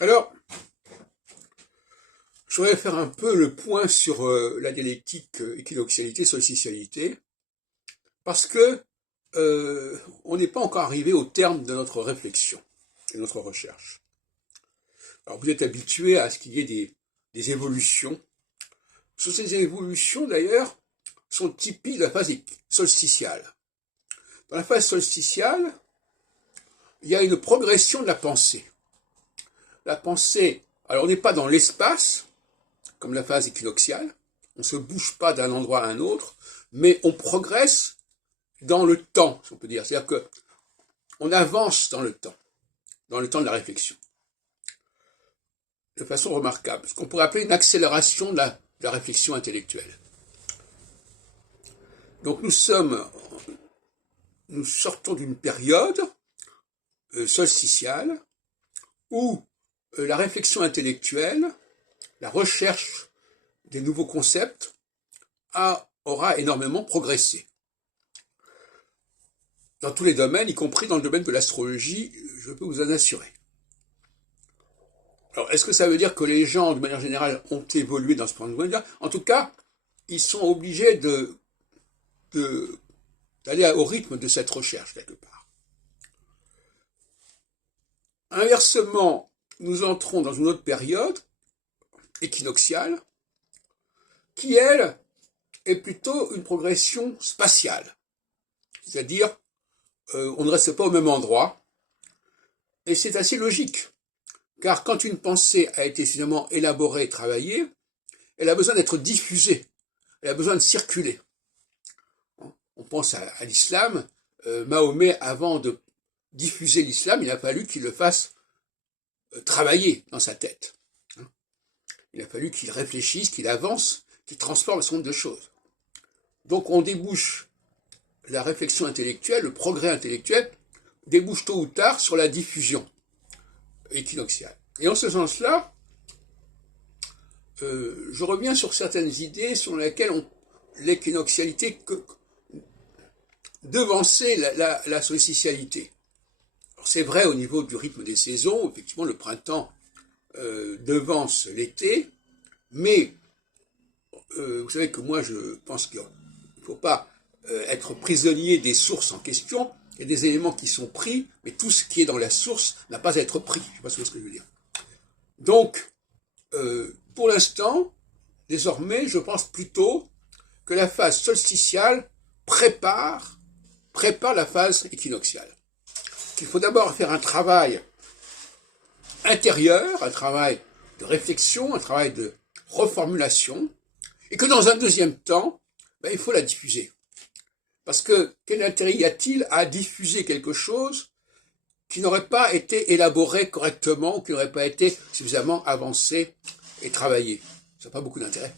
Alors, je voudrais faire un peu le point sur la dialectique équinoxialité-solstitialité, parce que on n'est pas encore arrivé au terme de notre réflexion et de notre recherche. Alors, vous êtes habitué à ce qu'il y ait des évolutions. Ces évolutions, d'ailleurs, sont typiques de la phase solsticiale. Dans la phase solsticiale, il y a une progression de la pensée. La pensée, alors on n'est pas dans l'espace, comme la phase équinoxiale, on ne se bouge pas d'un endroit à un autre, mais on progresse dans le temps, si on peut dire. C'est-à-dire qu'on avance dans le temps de la réflexion, de façon remarquable, ce qu'on pourrait appeler une accélération de la réflexion intellectuelle. Donc nous sortons d'une période solsticiale où la réflexion intellectuelle, la recherche des nouveaux concepts aura énormément progressé. Dans tous les domaines, y compris dans le domaine de l'astrologie, je peux vous en assurer. Alors, est-ce que ça veut dire que les gens, de manière générale, ont évolué dans ce point de vue-là? En tout cas, ils sont obligés d'aller au rythme de cette recherche, quelque part. Inversement, nous entrons dans une autre période, équinoxiale, qui, elle, est plutôt une progression spatiale. C'est-à-dire, on ne reste pas au même endroit, et c'est assez logique. Car quand une pensée a été suffisamment élaborée et travaillée, elle a besoin d'être diffusée, elle a besoin de circuler. On pense à l'islam, Mahomet, avant de diffuser l'islam, il a fallu qu'il le fasse travailler dans sa tête. Il a fallu qu'il réfléchisse, qu'il avance, qu'il transforme un certain nombre de choses. Donc on débouche, la réflexion intellectuelle, le progrès intellectuel, débouche tôt ou tard sur la diffusion équinoxiale. Et en ce sens-là, je reviens sur certaines idées sur lesquelles l'équinoxialité devançait la solsticialité. C'est vrai au niveau du rythme des saisons, effectivement le printemps devance l'été, mais vous savez que moi je pense qu'il ne faut pas être prisonnier des sources en question. Il y a des éléments qui sont pris, mais tout ce qui est dans la source n'a pas à être pris. Je ne sais pas ce que je veux dire. Donc, pour l'instant, désormais, je pense plutôt que la phase solsticiale prépare la phase équinoxiale. Il faut d'abord faire un travail intérieur, un travail de réflexion, un travail de reformulation, et que dans un deuxième temps, il faut la diffuser. Parce que quel intérêt y a-t-il à diffuser quelque chose qui n'aurait pas été élaboré correctement, ou qui n'aurait pas été suffisamment avancé et travaillé? Ça n'a pas beaucoup d'intérêt.